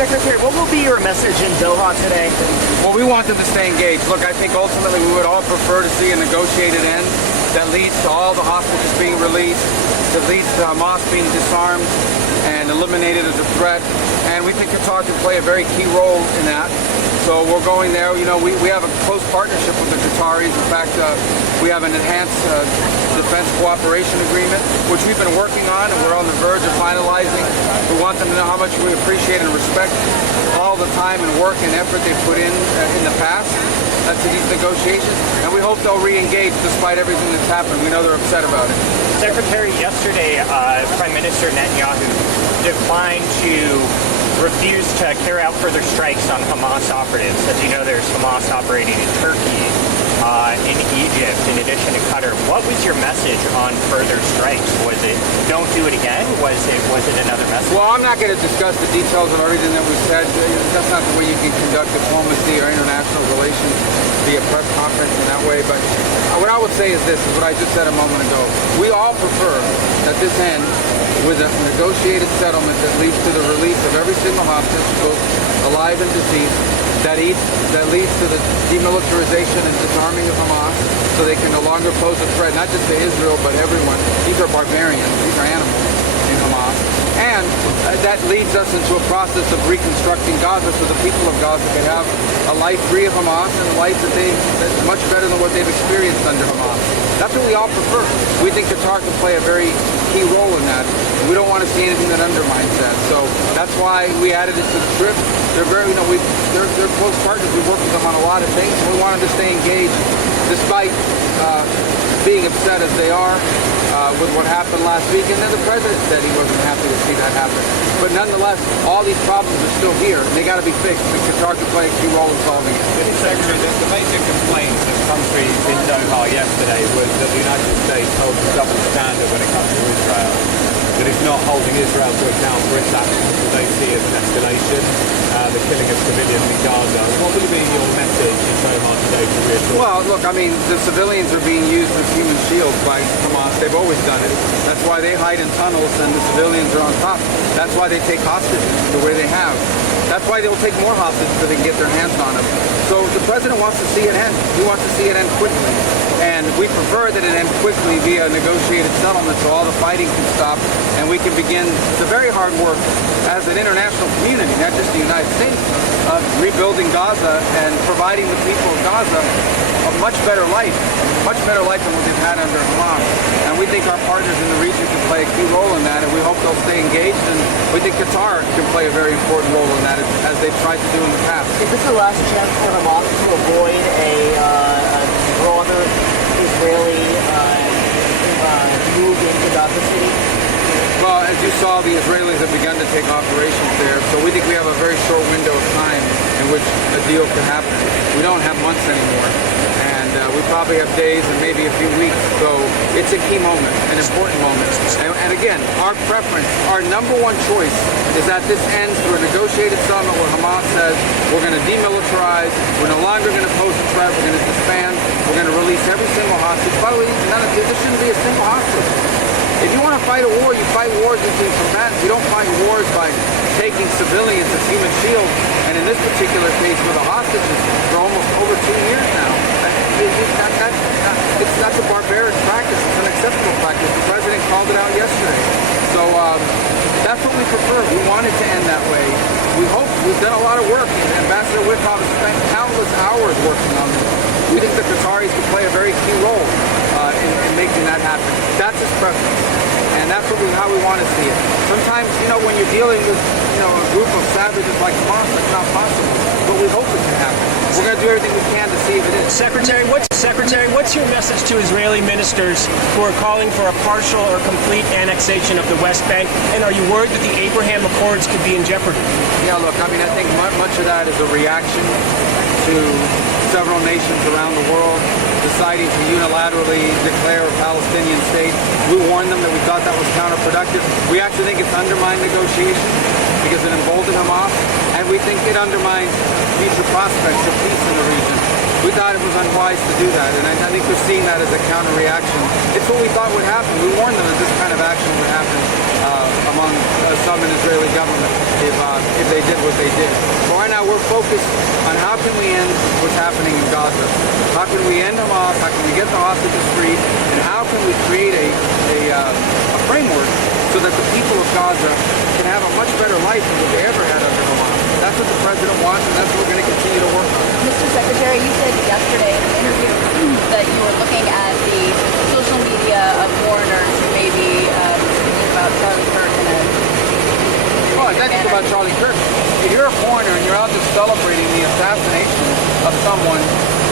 Secretary, what will be your message in Doha today? Well, we want them to stay engaged. Look, I think ultimately we would all prefer to see a negotiated end that leads to all the hostages being released, that leads to Hamas being disarmed and eliminated as a threat. And we think Qatar can play a very key role in that. So we're going there. You know, we have a close partnership with the Qataris. In fact, we have an enhanced defense cooperation agreement, which we've been working on, and we're on the verge of finalizing. We want them to know how much we appreciate and respect all the time and work and effort they've put in the past to these negotiations, and we hope they'll re-engage despite everything that's happened. We know they're upset about it. Secretary, yesterday, Prime Minister Netanyahu declined to refuse to carry out further strikes on Hamas operatives. As you know, there's Hamas operating in Turkey, in Egypt, in addition to Qatar. What was your message on further strikes? Was it don't do it again? Was it another message? Well, I'm not going to discuss the details of everything that we said. That's not the way you can conduct diplomacy or international relations via press conference in that way. But what I would say is this, is what I just said a moment ago. We all prefer that this end with a negotiated settlement that leads to the release of every single hostage, both alive and deceased, that leads to the demilitarization and disarming of Hamas so they can no longer pose a threat, not just to Israel, but everyone. These are barbarians. These are animals in Hamas. And that leads us into a process of reconstructing Gaza so the people of Gaza can have a life free of Hamas and a life that's much better than what they've experienced under Hamas. That's what we all prefer. We think Qatar can play a very key role in that. We don't want to see anything that undermines that. So that's why we added it to the trip. They're very, they're close partners. We work with them on a lot of things. We want them to stay engaged despite being upset as they are with what happened last week. And then the president said he wasn't happy to see that happen. But nonetheless, all these problems are still here. They got to be fixed. And Qatar can play a key role in solving it. Secretary, the major complaint of countries in Doha yesterday was that the United States holds a double standard when it comes to Israel. That it's not holding Israel to account for its actions that they see as an escalation, the killing of civilians in Gaza. What will be your message in Doha today to reassure? Well, look, I mean, the civilians are being used as human shields by Hamas. They've always done it. That's why they hide in tunnels and the civilians are on top. That's why they take hostages the way they have. That's why they'll take more hostages so they can get their hands on them. So the president wants to see it end. He wants to see it end quickly. And we prefer that it end quickly via a negotiated settlement so all the fighting can stop and we can begin the very hard work as an international community, not just the United States, of rebuilding Gaza and providing the people of Gaza a much better life than what they've had under Hamas. And we think our partners in the region can play a key role in that, and we hope they'll stay engaged, and we think Qatar can play a very important role in that, as they've tried to do in the past. Is this the last chance for Hamas to avoid a broader Israeli move into Gaza City? Well, as you saw, the Israelis have begun to take operations there, so we think we have a very short window of time in which a deal could happen. We don't have months anymore, and we probably have days and maybe a few weeks, so it's a key moment, an important moment. And again, our preference, our number one choice is that this ends through a negotiated settlement where Hamas says we're going to demilitarize, we're no longer going to pose a threat, we're going to disband, we're going to release every single hostage. By the way, this shouldn't be a single hostage. If you want to fight a war, you fight wars between combatants. You don't fight wars by taking civilians as human shields. And in this particular case, with the hostages for almost over 2 years now, that's a barbaric practice. It's an unacceptable practice. The president called it out yesterday. So that's what we prefer. We want it to end that way. We hope. We've done a lot of work. Ambassador Witkoff has spent countless hours working on this. We think the Qataris can play a very key role in making that happen. That's his preference. And that's how we want to see it. Sometimes, when you're dealing with, a group of savages like Hamas, that's not possible. But we hope it can happen. We're going to do everything we can to see if it is. Secretary, what's your message to Israeli ministers who are calling for a partial or complete annexation of the West Bank? And are you worried that the Abraham Accords could be in jeopardy? Yeah, look, I think much of that is a reaction to several nations around the world deciding to unilaterally declare a Palestinian state. We warned them that we thought that was counterproductive. We actually think it's undermined negotiations because it emboldened Hamas, and we think it undermines future prospects of peace in the region. We thought it was unwise to do that, and I think we're seeing that as a counter-reaction. It's what we thought would happen. We warned them that this kind of action would happen among some in the Israeli government if if they did what they did. But right now we're focused on how can we end what's happening in Gaza? How can we end Hamas? How can we get the hostages free? And how can we create a framework so that the people of Gaza can have a much better life than what they ever had under Hamas? That's what the president wants, and that's what we're going to continue to work on. Mr. Secretary, you said yesterday in an interview that you were looking at the social media of foreigners who may be speaking about Charlie Kirk in a Well, I think about Charlie Kirk. If you're a foreigner and you're out just celebrating the assassination of someone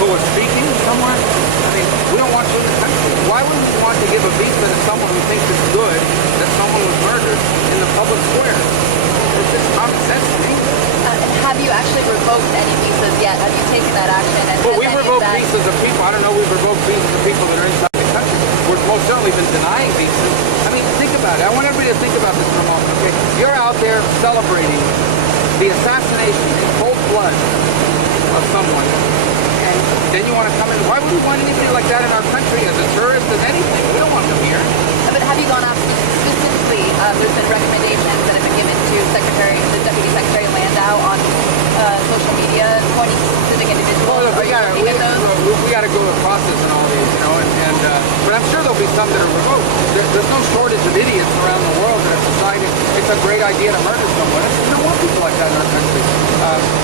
who was speaking somewhere, I mean, we don't want you in the country. Why would we want to give a visa to someone who thinks it's good that someone was murdered in the public square? It's just common sense to me. Have you actually revoked any visas yet? Have you taken that action? And Well, has we've any of revoked that- visas of people. I don't know, we've revoked visas of people that are inside the country. We've most certainly been denying visas. I mean, think about it. I want everybody to think about this for a moment, okay? You're out there celebrating the assassination in cold blood of someone, and then you want to come in. Why would we want anybody like that in our country as a tourist, as anything? We don't want them here. But have you gone out specifically? There's been recommendations that have been given to the Deputy Secretary Landau on social media, pointing to specific individuals. Well, look, Are you looking at those? we got to go through a process in all these, you know, but I'm sure there'll be some that are revoked. There's no shortage of idiots around the world that have decided it's a great idea to murder someone. We don't want people like that in our country.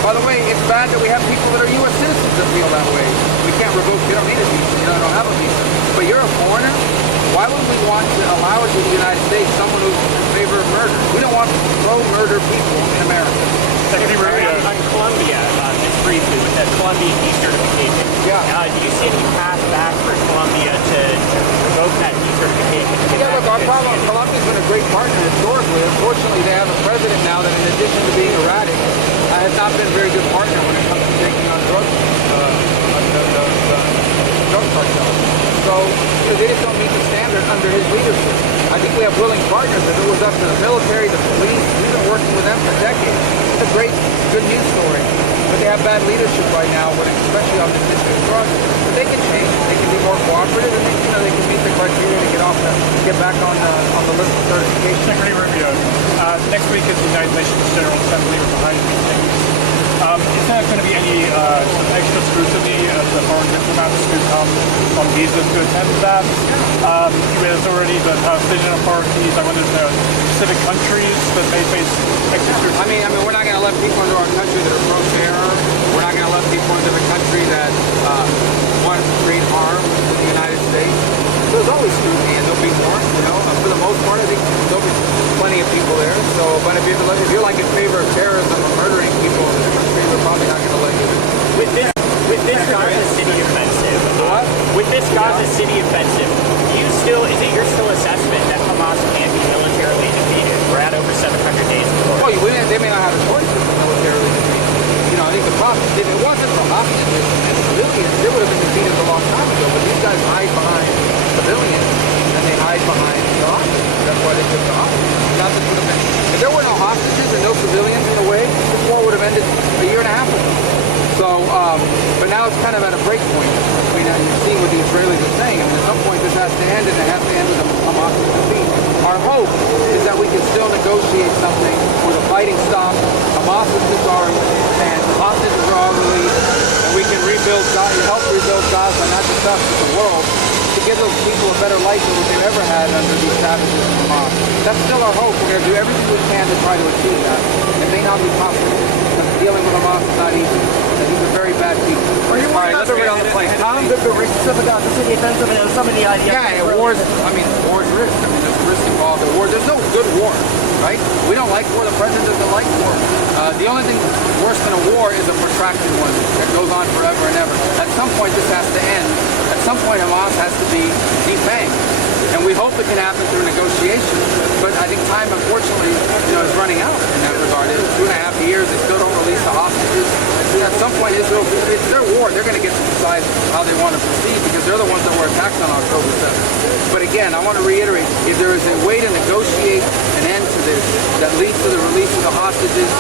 By the way, it's bad that we have people that are U.S. citizens that feel that way. We can't revoke. You don't need a visa. You don't have a visa. But you're a foreigner. Why would we want to allow it to the United States someone who's in favor of murder? We don't want pro-murder people in America. Secretary Rubio, on Colombia, just briefly, with the Colombian decertification, do you see any path back for Colombia to revoke that decertification? Yeah, look, our problem, Colombia's been a great partner historically. Unfortunately, they have a president now that, in addition to being erratic, has not been a very good partner when it comes to taking on drug cartels. So, they just don't meet the standard under his leadership. I think we have willing partners. If it was up to the military, the police, we've been working with them for decades. It's a great, good news story. But they have bad leadership right now, especially on this issue of drugs. But they can change. They can be more cooperative, and they can meet the criteria to get back on the list of certification. Secretary Rubio, next week is the United Nations General Assembly behind these things. Is there going to be any extra scrutiny of the foreign diplomats who come on visas to attend that? There's already the Palestinian authorities. I wonder if there are specific countries that may face extra scrutiny. I mean, we're not going to let people into our country that are pro-terror. We're not going to let people into the country that want to create harm to the United States. There's always scrutiny, and there'll be more. For the most part, I think there'll be plenty of people there. So, but if you're like in favor of terrorism or murdering people in the country, we're probably not going to let you. With this Gaza City offensive, is it your still assessment that Hamas can be militarily defeated? We're at over 700 days before. They may not have a choice to be militarily defeated. I think the problem, if it wasn't for hostages and civilians, they would have been defeated a long time ago. But these guys hide behind civilians, and they hide behind the hostages. That's why they took the hostages. Nothing would have been. If there were no hostages and no civilians in the way, this war would have ended a year and a half ago. So, but now it's kind of at a break point. I mean, you see what the Israelis are saying. At some point this has to end, and it has to end with a Hamas defeat. Our hope is that we can still negotiate something where the fighting stops, Hamas is disarmed, and hostages are all released, and we can help rebuild Gaza, not just us, but the world, to give those people a better life than what they've ever had under these savages and Hamas. That's still our hope. We're going to do everything we can to try to achieve that. It may not be possible, because dealing with Hamas is not easy. These are very bad people. Let's get on the plane. Tom, the risks of the City offensive and some of the ideas. Yeah, war's risk. There's risk involved in war. There's no good war, right? We don't like war. The president doesn't like war. The only thing worse than a war is a protracted one that goes on forever and ever. At some point, this has to end. At some point, Hamas has to be defanged. And we hope it can happen through negotiation. But I think time, unfortunately, is running out in that regard. It's 2.5 years. They still don't release the hostages. At some point, Israel, it's their war. They're going to get to decide how they want to proceed because they're the ones that were attacked on October 7th. But again, I want to reiterate, if there is a way to negotiate an end to this that leads to the release of the hostages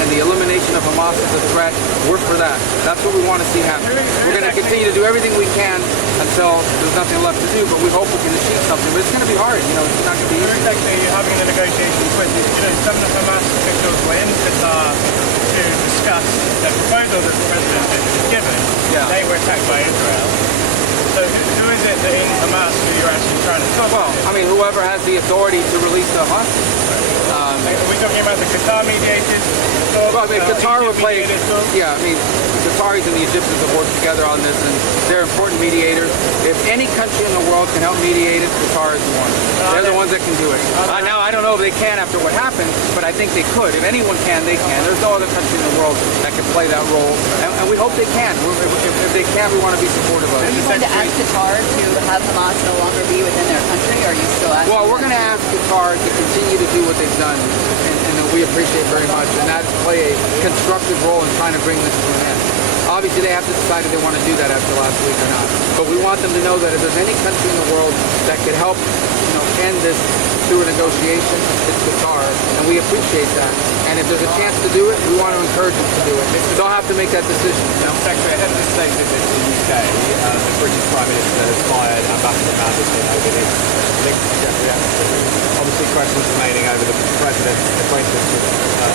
and the elimination of Hamas as a threat, we're for that. That's what we want to see happen. We're going to continue to do everything we can until there's nothing left to do, but we hope we can achieve something. But it's going to be hard. It's not going to be easy. You're having the negotiations with, some of the Hamas officials were in Qatar that the president is given, Yeah. they were attacked by Israel. So who is it that in Hamas who you're actually trying to stop? Well, I mean, whoever has the authority to release the hostages. Are we talking about the Qatar mediated? Well, I mean, Qatar would play. Egypt mediated? Yeah, I mean, the Qataris and the Egyptians have worked together on this, and they're important mediators. If any country in the world can help mediate it, Qatar is the one. They're the ones that can do it. Now, I don't know if they can after what happened, but I think they could. If anyone can, they can. There's no other country in the world that can play that role, and we hope they can. If they can, we want to be supportive of Are it. you going to ask Qatar to have Hamas no longer be within their country? Or are you still asking? Well, we're going to ask Qatar to continue to do what they've done, and we appreciate very much, and that's play a constructive role in trying to bring this to an end. Obviously, they have to decide if they want to do that after last week or not. But we want them to know that if there's any country in the world that could help, end this through a negotiation, it's Qatar, and we appreciate that. And if there's a chance to do it, we want to encourage them to do it. They don't have to make that decision. Secretary, ahead of the state visit to the UK, the British Prime Minister has fired Ambassador Manderson over his links to Jeffrey Epstein. Obviously, questions remaining over the President's acquaintance with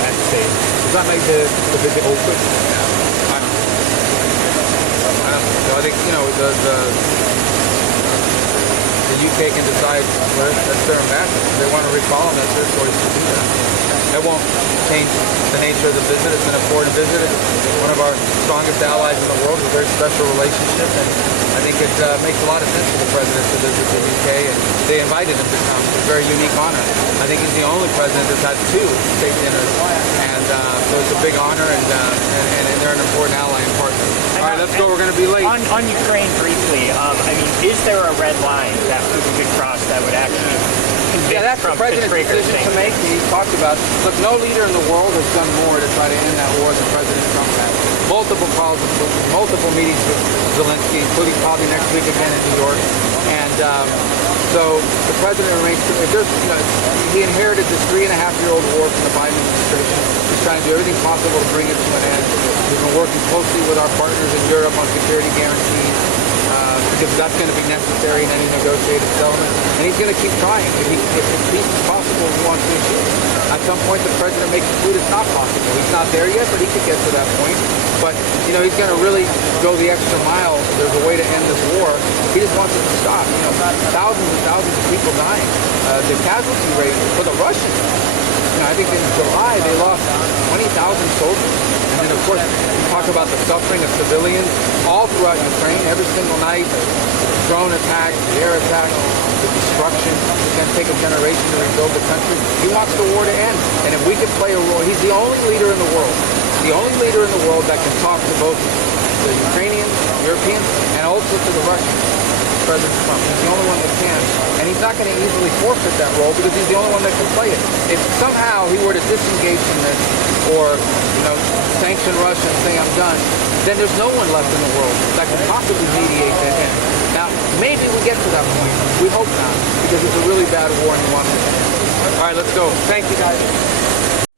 Epstein. Does that make the visit awkward? I don't know. So I think, the UK can decide that's their ambassador. If they want to recall him, that's their choice to do that. That won't change the nature of the visit. It's an important visit. It's one of our strongest allies in the world, a very special relationship, and I think it makes a lot of sense for the President to visit the UK, and they invited him to come. It's a very unique honor. I think he's the only President that's had two state dinners, and so it's a big honor, and they're an important ally and partner. All right, let's go. We're going to be late. On Ukraine, briefly, is there a red line that Putin could cross that would actually convince That's the Trump to President's trigger decision to things? make. He talked about, look, no leader in the world has done more to try to end that war than President Trump has. Multiple calls with Putin, multiple meetings with Zelensky, including probably next week again in New York. And so the President remains, he inherited this 3.5-year-old war from the Biden administration. He's trying to do everything possible to bring it to an end. We've been working closely with our partners in Europe on security guarantees, because that's going to be necessary in any negotiated settlement. And he's going to keep trying. If peace is possible, he wants to achieve it. At some point, the President may conclude it's not possible. He's not there yet, but he could get to that point. But, he's going to really go the extra mile. There's a way to end this war. He just wants it to stop. Thousands and thousands of people dying. The casualty rate for the Russians, I think in July they lost 20,000 soldiers. And then, of course, we talk about the suffering of civilians all throughout Ukraine, every single night. Drone attacks, the air attacks, the destruction. It's going to take a generation to rebuild the country. He wants the war to end. And if we can play a role, he's the only leader in the world. The only leader in the world that can talk to both the Ukrainians, Europeans, and also to the Russians. President Trump. He's the only one that can. And he's not going to easily forfeit that role because he's the only one that can play it. If somehow he were to disengage from this or, sanction Russia and say I'm done, then there's no one left in the world that can possibly mediate that end. Now, maybe we get to that point. We hope not, because it's a really bad war and he wants it to end. All right, let's go. Thank you, guys.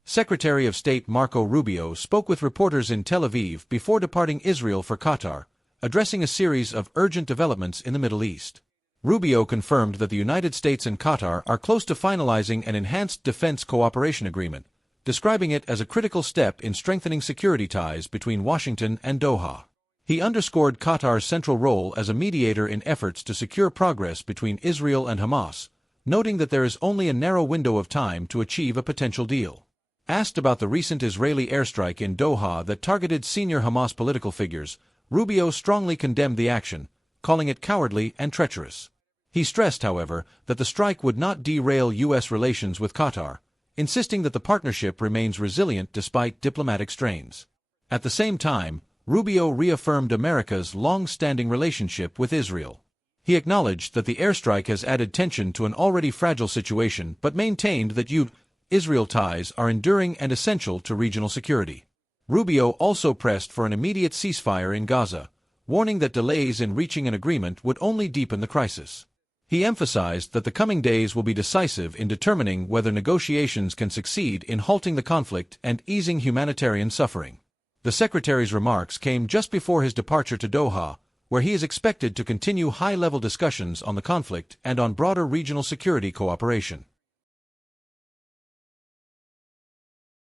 Secretary of State Marco Rubio spoke with reporters in Tel Aviv before departing Israel for Qatar, addressing a series of urgent developments in the Middle East. Rubio confirmed that the United States and Qatar are close to finalizing an enhanced defense cooperation agreement, describing it as a critical step in strengthening security ties between Washington and Doha. He underscored Qatar's central role as a mediator in efforts to secure progress between Israel and Hamas, noting that there is only a narrow window of time to achieve a potential deal. Asked about the recent Israeli airstrike in Doha that targeted senior Hamas political figures, Rubio strongly condemned the action, calling it cowardly and treacherous. He stressed, however, that the strike would not derail U.S. relations with Qatar, insisting that the partnership remains resilient despite diplomatic strains. At the same time, Rubio reaffirmed America's long-standing relationship with Israel. He acknowledged that the airstrike has added tension to an already fragile situation but maintained that U.S.-Israel ties are enduring and essential to regional security. Rubio also pressed for an immediate ceasefire in Gaza, warning that delays in reaching an agreement would only deepen the crisis. He emphasized that the coming days will be decisive in determining whether negotiations can succeed in halting the conflict and easing humanitarian suffering. The Secretary's remarks came just before his departure to Doha, where he is expected to continue high-level discussions on the conflict and on broader regional security cooperation.